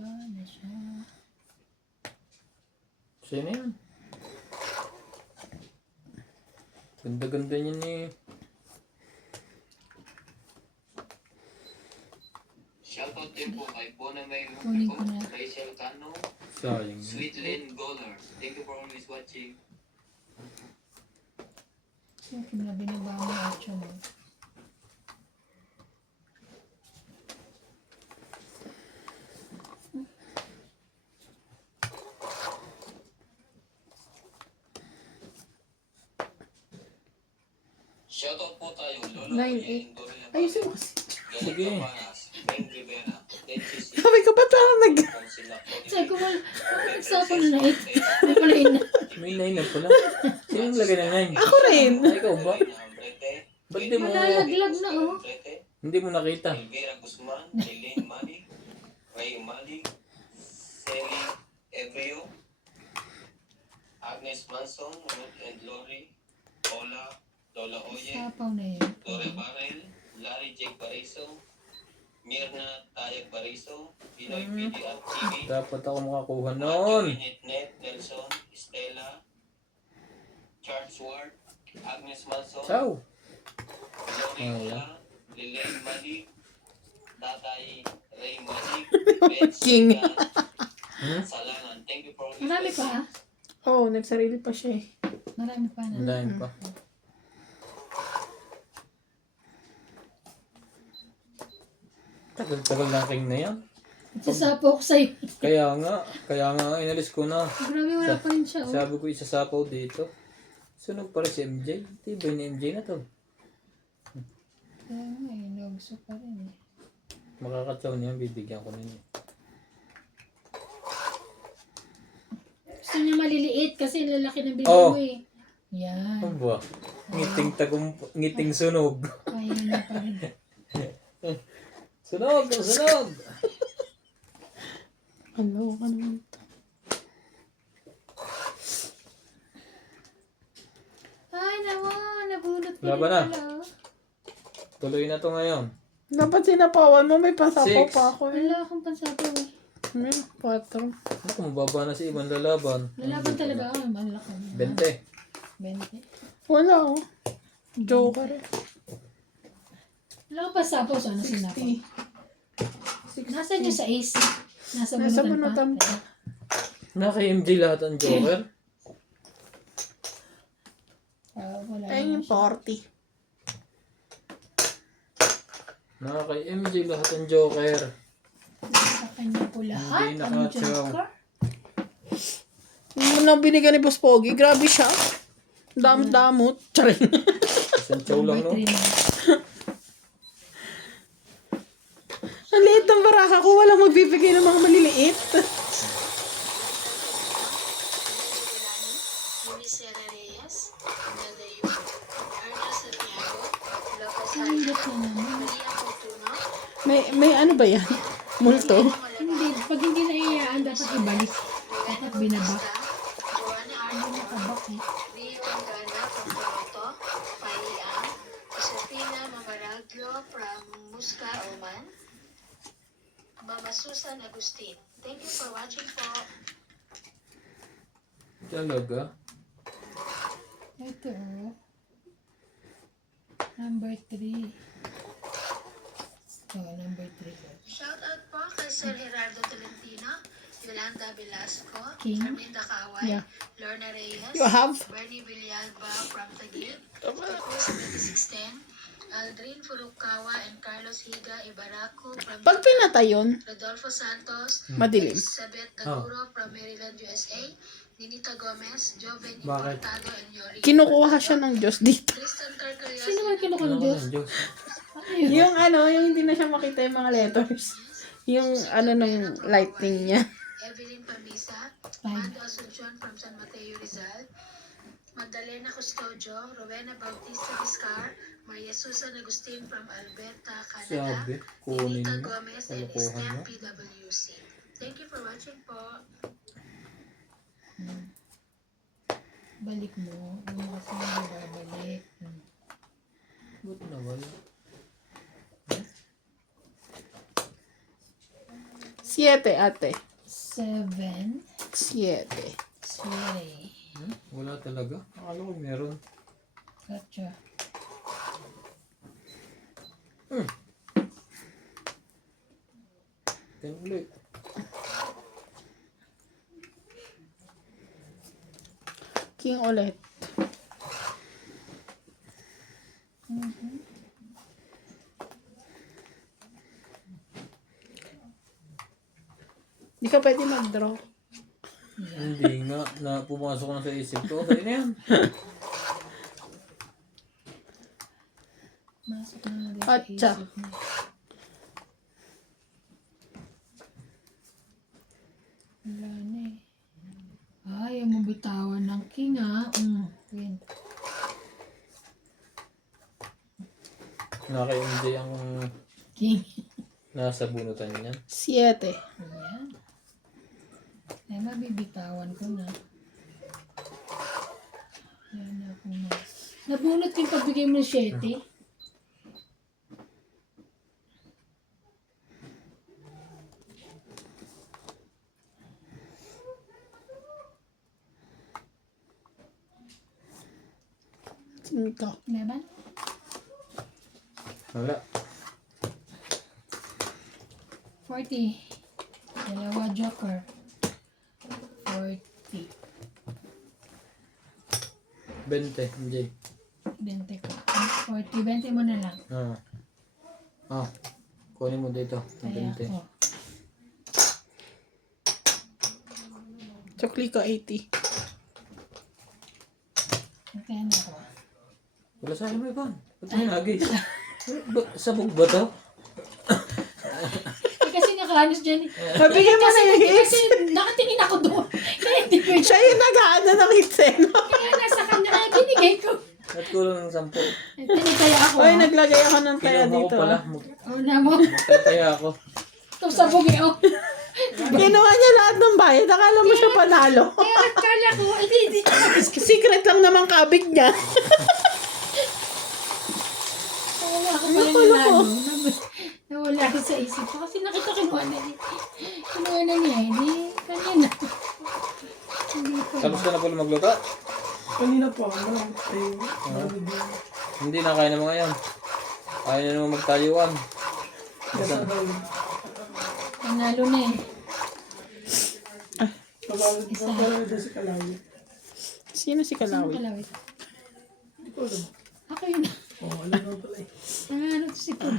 pa na siya. Sa'yo na yan. Ganda-ganda niya ni... Shoutout din po kay Bona May Kunin ko na. Rachel Cano, Sayang. Sweet Lynn Goller. Thank you for always watching. Bakit na binaba mo yung 8 mo? Shoutout po tayo, Lolo 9-8. Kuya, Ayusin mo kasi. Sige. Ben Rivera, NCC, Sabi ko, ba't parang Councilor Sabi ko, nagsapo na 8. May pala yun na. May 9 na pala. Sino yung lagay ng 9? Ako rin. Ay, ikaw ba? Ba't di mo... Malalaglag na oh. Hindi mo nakita? Elvira Guzman, Elaine Mali, Ray Mali, Sally Ebrio, Agnes Manson, Ruth and Lori, Ola, Lola Oye, Sapaw na yun. Dore Barrel, Larry Jake Bariso, Mirna Tayag Bariso, Pinoy PDR TV, Dapat ako makakuha nun. Net Nelson, Estela, Charles Ward, Agnes Manson, Ciao. Lori Oh, Ola, Lilian Malik, Tatay Ray Malik, Ben King. Sigan, Salangan. Thank you for Marami pa. Oo, nagsarili pa siya eh. Marami pa na. Ang dami pa. Tagal-tagal ng king na yan. Nagsasapo ko sa'yo. Kaya nga, inalis ko na. Grabe, wala pa rin siya oh. Sabi ko isasapaw dito. Sunog pa rin si MJ. Tibay ni MJ na to. Kaya nga eh, nagso pa rin eh. Makakatsaw niyan, bibigyan ko ninyo. Gusto niya maliliit kasi lalaki ng bili Oh. mo eh. Yan. Ano ba? Ngiting sunog. Kaya niya pa rin. Sunog! Sunog! Ano ka naman ito? Ay, naman. Nabunot ko Laban rin na. pala. Tuloy na to ngayon. Dapat sinapawan mo, may pasapaw 6. pa ako eh. Wala akong pansapaw eh. May 4. Ako, mababa na si ibang lalaban. Lalaban talaga ako. Malaki. 20. 20. Wala oh. Joker eh. Wala akong pansapaw. Sana sinapaw. 60. Nasaan yung sa AC? Nasa Nasa bunutan bunutan pa. Na kay MJ lahat ang joker. Wala Ay, naman yung siya. 40. Na kay MJ lahat ang joker. Sa kanya po lahat. Hindi Ang nakatsaw. joker. Yung na binigyan ni Boss Pogi, grabe siya. Damot-damot. Charing. Isang chow lang, no? Number 3 na. Ang liit ng baraka ko, walang magbibigay ng mga maliliit. Luisera Reyes, Imelda Yu, Erna Santiago, Lopez Ang hirap Haya, na naman. Maria Fortuno, May ano ba yan? Multo? Hindi. Pag hindi naiyaan, dapat ibalik. Dapat binaba. Joanna Hindi Arthur, nakabak eh. Rio Angana from Toronto, Pai Ang, Josefina Mamaraglo from Muscat, Oman, Mama Susan Agustin. Thank you for watching po. Talaga? Ito oh. Number 3. Oh, number 3. Shout out po kay Sir Gerardo Tolentino, Yolanda Velasco, King. Arminda Kaway, Yeah. Lorna Reyes, You have? Bernie Villalba from Taguig, Cruz 2610, Aldrin Furukawa and Carlos Higa Ibaraco from Pag pinatay yun, Rodolfo Santos, madilim. Elizabeth Taguro from Maryland, USA, Ninita Gomez, Joven Bakit? Importado and Yori. Kinukuha siya ng Diyos dito. Tristan Carcarias, Sino ba kinukuha ng Ano Diyos? ng Diyos? Yung yung hindi na siya makita yung mga letters. Yung ng lightning niya. Evelyn Pamisa, Five. Mando Asuncion from San Mateo Rizal, Magdalena Custodio, Rowena Bautista Vizcar, Maria Susan Agustin from Alberta, Canada, Sabi, kunin Ninita mo. Gomez and Kalokohan STEM mo. PWC. Thank you for watching po. Balik mo. Hindi mo kasi babalik. Ba't nawala? 7, ate. 7, 7. 3. Wala talaga. Akala ko meron. Gotcha. Ten ulit. King ulit. Di ka pwede mag-draw. Hindi nga. Na pumasok na sa isip ko. Sa'yo na yan. Masok na nga din Atcha. sa isip mo. Wala na eh. Ay, yung mabitawan ng king ah. Queen. Naka-MJ ang King. nasa bunutan niyan. 7. Ayan. Ay, mabibitawan ko na. Ayan na ako na. Nabunot yung pagbigay mo ng 7. Cinco. Meban? Wala. 40. Dalawa joker. 40. 20, MJ. 20 ko. 40. 20 mo na lang. Kunin mo dito. Kaya 20. ako. Chokli ko 80. Kaya na ako. Wala sa akin mo iban. Ba't may nagis? Sabog ba to? Kasi nakahanos dyan eh. Mabigyan mo na yung hits. Kasi nakatingin ako doon. Kaya hindi ko Siya yung nag-aano ng hits eh, no? Kaya nasa kanya. Kaya binigay ko. At kulang ng 10. Tinitaya ako Oy, ha. naglagay ako ng taya Kinuha ko dito. pala. Una mo. Magtataya ako. Ito sa bugi oh. Kinuha niya lahat ng bayad. Akala mo siya panalo. Kaya akala ko. Hindi. Secret lang naman kabig niya. Nawala ako pala nanalo. Nawala ako sa isip ko. Kasi nakita kinuha na niya. Kinuha na niya. Hindi. Kanya na. Hindi ko. Tapos ka na pala magluto? Kanina pa, ay, Hindi na kaya na mga yan. Kaya na naman magtayuan. Nanalo na eh. Pagkakit daw si Kalawi. Sino si Sino Kalawi? kalawit? Hindi ko alam. Ako yun. Oo, alam mo pala eh. Ano to si Pum?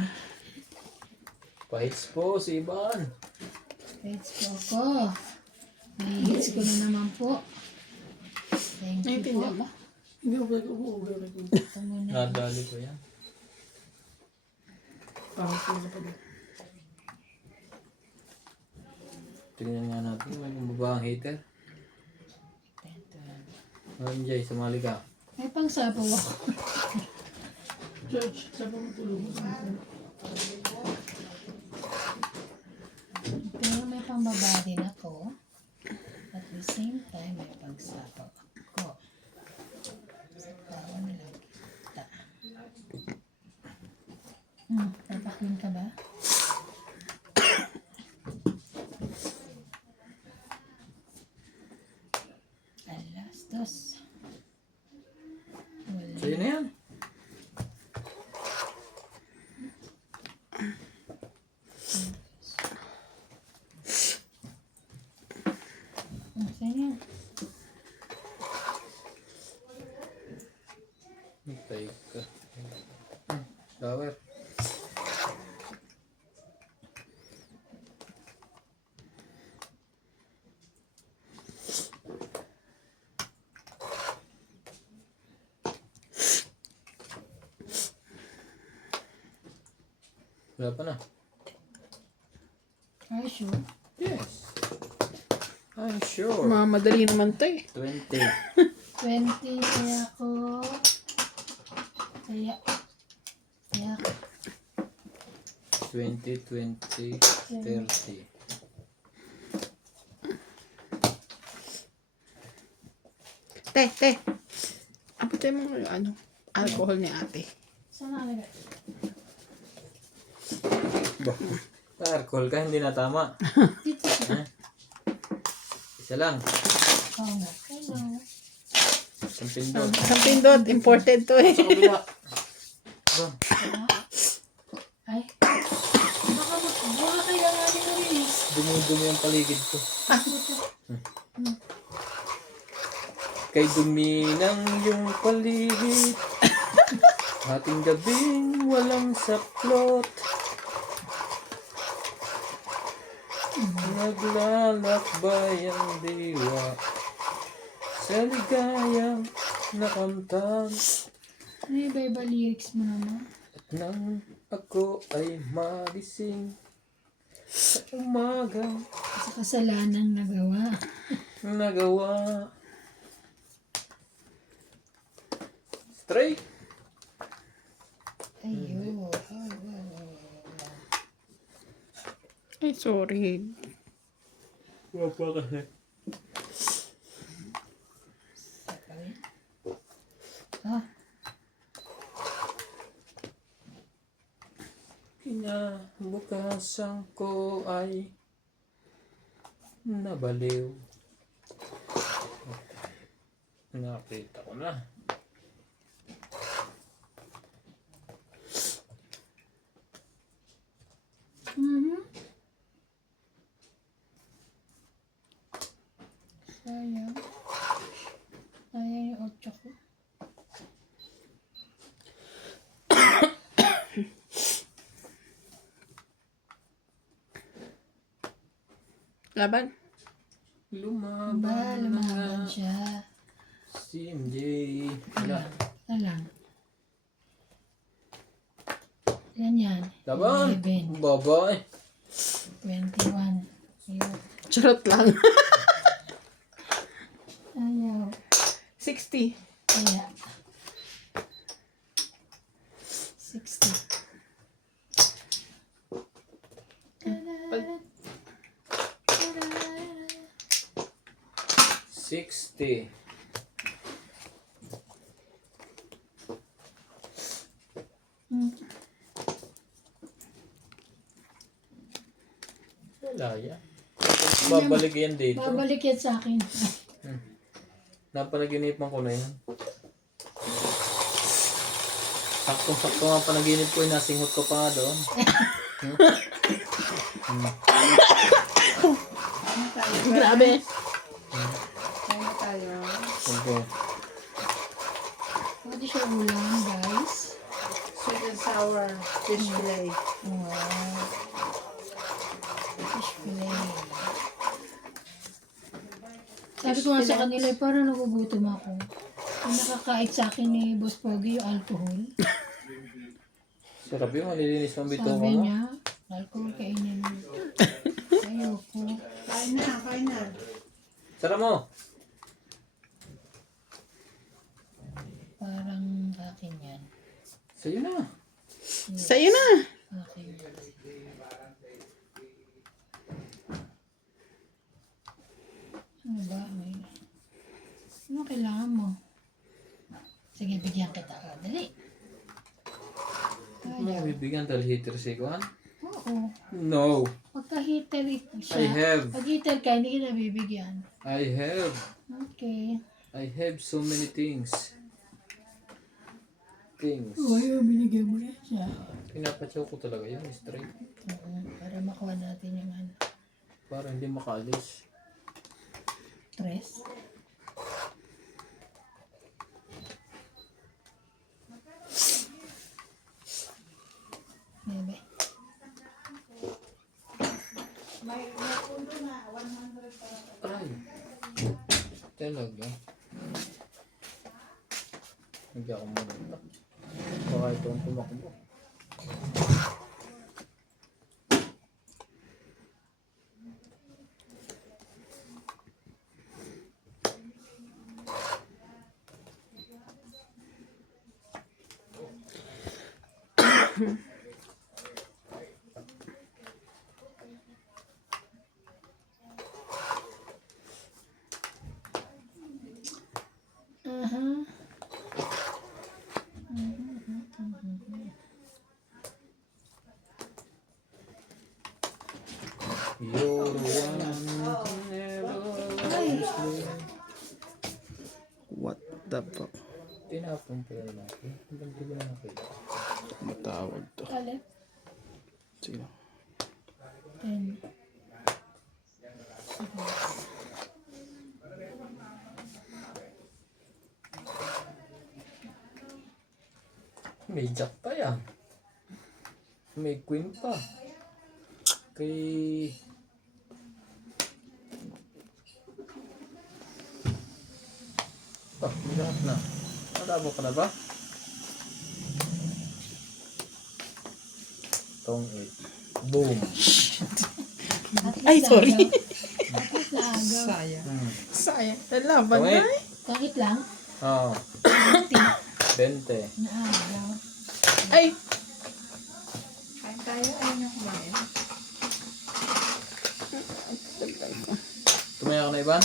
Pahits po si Iban. Hits po ako. May hits ko na naman po. Thank you po. Naintindihan mo? Hindi ko pala umuuga ko. Ito muna. Nadali ko yan. Parang ko na pala. Tingnan nga natin. May babang hater. MJ, sumali ka. May pangsapaw ako. George, saan pa matulog mo? Pero may pambaba din ako. At the same time, may pangsapaw ako. Sapaw na lang kita. Papakwin ka ba? Alas, dos. Wala. Sa'yo na yan. Saan yan? Hintay ka. Flower. Wala pa na. Are you sure? Yes. I'm sure. Madali naman to eh. 20. 20 kaya ako. Kaya ako. 20, 20, 30. Te. Abutin mo yung ano, alcohol ni ate. Saan nakalagay? Ba? Alcohol ka, hindi na tama. Isa lang. Oo nga. Hello. Isang pindot. Isang pindot. Imported to eh. Sa kabila. Ba? Ay. Baka kailangan natin release. Dumi-dumi ang paligid ko. Kay dumi ng iyong paligid. Ating gabing walang saplot. Naglalakbay ang diwa sa ligayang nakamtan. Ano yung iba lyrics mo naman? At nang ako ay magising sa umaga Sa kasalanang nagawa. Straight. Ayun. Ay, sorry. Wapa kasi. Ah, Kinabukasan ko ay nabaliw. Nakita ko na. sayang. Sayang yung 8 ko. Laban. Lumaban Lumaban siya. si MJ. Wala. Isa lang. Yan. Laban. 11, Babae. 21. Ayun. Charot lang. Ayaw. 60. Kaya. 60. Pag- 60. Wala yan. Babalik yan dito. Babalik yan sa akin. Napanaginipan ko na yan. Saktong-sakto nga panaginip ko, nasinghot ko pa nga doon. Grabe. Okay. Pwede siya ulam, guys. Sweet and sour fish fillet. Wow. Fish fillet. Sabi ko nga sa kanila, parang nagugutom ako. Ang nakakait sa akin ni Boss Pogi yung alcohol. Sarap yung malilinis ng bito ko Sabi mo. niya, alcohol kainin mo. Ayoko. Kain na. Sarap mo. Parang akin yan. Sa'yo na. Sa'yo na. Akin yan. Ano ba? Ano kailangan mo? Sige, bigyan kita. Dali. Ano bibigyan dahil heater si Kuan? Oo. No. Pagka-heater siya. I have. Pag heater ka, hindi ka nabibigyan. I have. Okay. I have so many things. Ayaw, binigyan mo na siya. Pinapatsaw ko talaga yun, straight. Oo, para makuha natin yung ano. Para hindi makalis. Stress. Bebe. Ay. Talaga. Hindi ako muna. Baka ito ang tumakbo. Aha. You're the one. What the fuck? Tinapon pala natin. Hindi ko na nakita. Matawag to. Kalit. Sige. 10. May jack pa yan. May queen pa. Kay... may lahat na. Malabo ka na ba? Tong 8. Boom. Ay, sorry. At least naagaw. Sayang. Hmm. Sayang. Lalaban Okay. na eh. Kahit lang, Oo. 20. naagaw. Ay, Kain tayo. Ayaw niyo kumain. Tumaya ka na, Ivan?